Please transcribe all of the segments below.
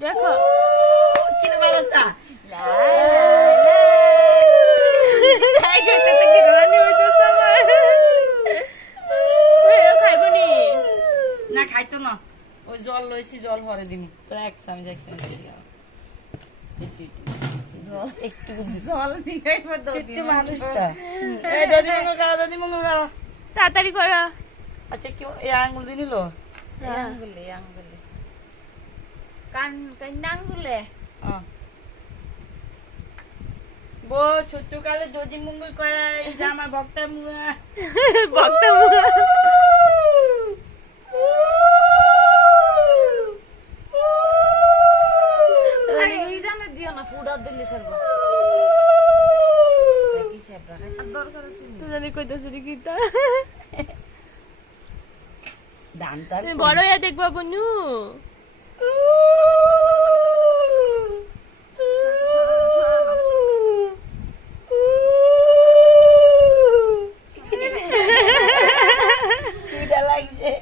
দেখো কি রে বালাসা খাইবনি না খাইতো না ওই জল লইছি জল ভরে দিমু তো এক চামচ একটু জল দিই ছোট্ট মানুষটা এই দাদি মঙ্গল করো তাড়াতাড়ি করো আচ্ছা কি এই আঙ্গুল দিয়ে নিল আঙ্গুলে কান আঙ্গুলে বো ছোট্ট কালে দদি মঙ্গল করে এই যে আমার ভক্তা মুয়া ভক্তা দিও না ফুডার দিলে সরবো দরকার আছে তো জানি কইতাছে রে কি তা দানটা বড় হয়ে দেখবা বনু কিটা লাগছে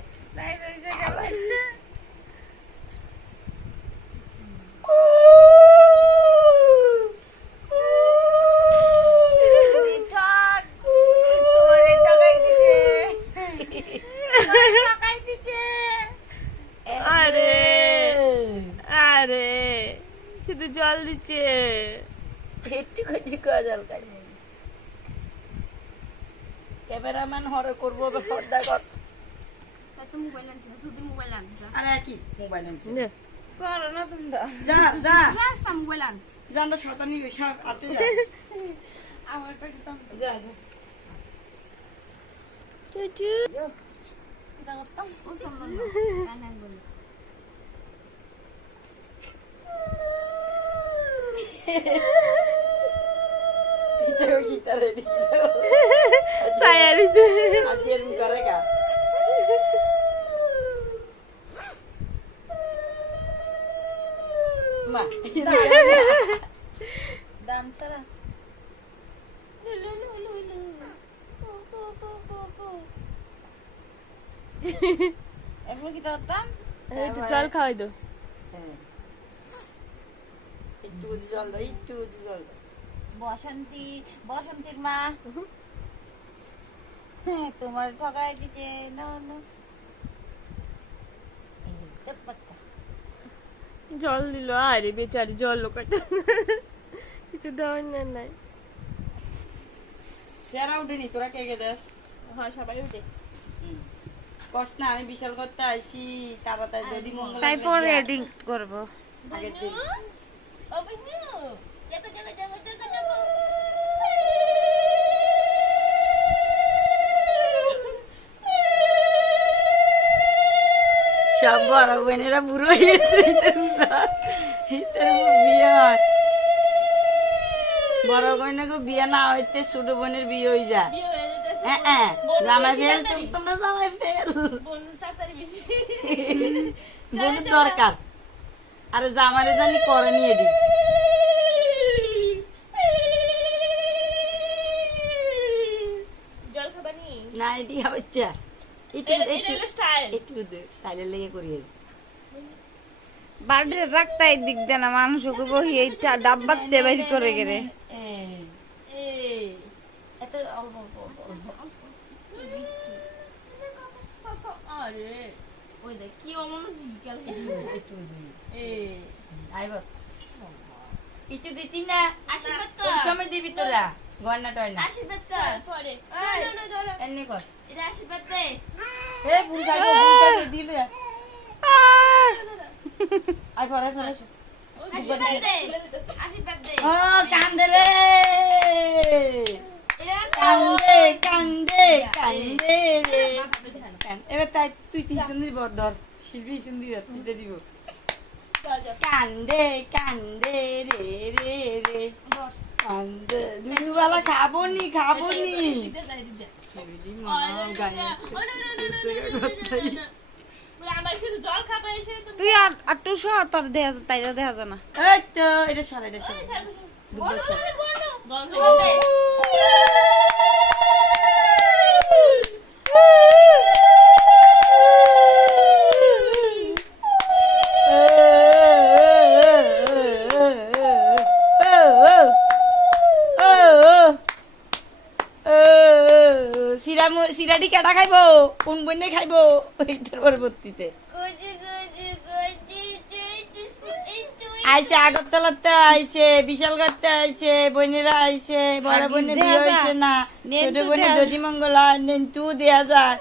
শুধু জল দিচ্ছে একটু জল কাটবে ক্যামেরাম্যান হরে করবো পর্দা কর তো মোবাইল আনছি না শুধু মোবাইল আনছি আরে কি মোবাইল আনছে করো না তুমি যা যা রাস্তা মোবাইল আন জানটা শতানি সব আপনি যা আমার কাছে তো যা যা চুচু এটা করতাম ও সম্মান না না বলি itu kita ready saya itu ajar muka mereka ma dancer এখন কি করতাম একটু জল খাওয়াই দাও একটু জল বসন্তীর মা তোমার ঠগাই দিচ্ছে জল দিল আরে বেচারি জল লোকাইতে কিছু দেওয়ার না নাই সেরা উঠেনি তোরা কে কে দেশ হ্যাঁ সবাই উঠে কষ্ট না আমি বিশাল করতে আইসি তাড়াতাড়ি যদি মঙ্গল তাই পরে এডিট করবো আগের দিন সব বড় বোনেরা বুড়ো হয়েছে বিয়ে হয় বড় বোনের বিয়ে না হইতে ছোট বোনের বিয়ে হয়ে যায় জামাই ফেল তোমরা জামাই ফেল বোনের দরকার আরে জামারে জানি করে নিয়ে দি জল খাবানি না এটি হচ্ছে একটু স্টাইলের লেগে করিয়ে বাড়িতে রাখতাই দিক দে না মানুষকে বহি এইটা ডাব্বাতে বের করে গেলে এত অল্প আরে ওই দেখ কি অমনোযোগী কাল একটু আইব কিছু দিতি না আশীর্বাদ কর কোন সময় দিবি তোরা গয়না টয়না আশীর্বাদ কর পরে এমনি কর এটা আশীর্বাদ দে হে বুড়া দিলে আই পরে আশীর্বাদ দে আশীর্বাদ দে ও কান্দে রে কান্দে রে এবার তাই তুই তিনজন দিব ধর শিল্পী দিতে দিব কান্দে রে রে রে কান্দে দুবেলা খাবো নি তুই আর টু শো তোর দেখা তাইরা দেখা যায় না এই তো এটা সর সিরাটি কেটা খাইবো কোন বইনে খাইবো এইটার পরবর্তীতে আইছে আগরতলাতে আইছে বিশালগড়তে আইছে বোনেরা আইছে বড় বোনের বিয়ে হয়েছে না ছোট বোনের দধি মঙ্গলা নেন্টু দেয়া যায়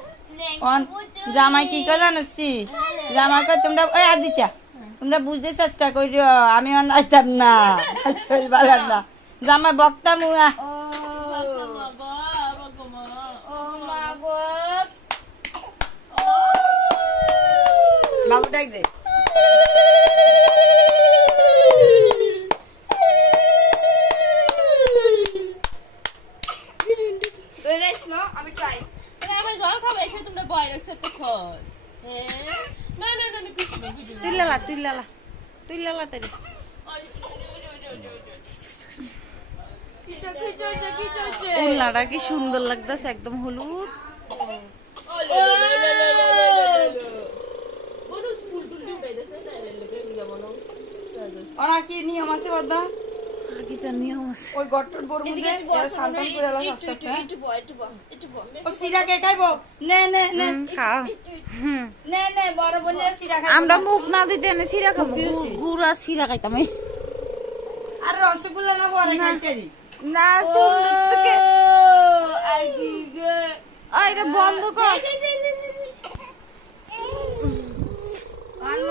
জামাই কি করে জানছি জামাই কর তোমরা ওই আর দিচ্ছা তোমরা বুঝতে চেষ্টা করিও আমি আইতাম না শরীর ভালো না জামাই বক্তা মুয়া বাবু ডাক দে আমি ট্রাই আমার জল খাবো এসে তোমরা বয় রাখছো তো খর না না না কিছু না তুই লালা তারি উল্লাটা কি সুন্দর লাগতেছে একদম হলুদ ওরা কি নিয়ম আছে বদা আগে তার নিয়ম আছে ওই গট্টর বড় মুখে সান্তান করে এলা আস্তে আস্তে ও সিরা কে খাইবো নে নে নে খাও নে নে বড় বোনের সিরা খাইবো আমরা মুখ না দিতে এনে সিরা খাবো গুড়া সিরা খাইতাম আর রসগোল্লা না বড় খাইছেরি না তুমি এটা বন্ধ কর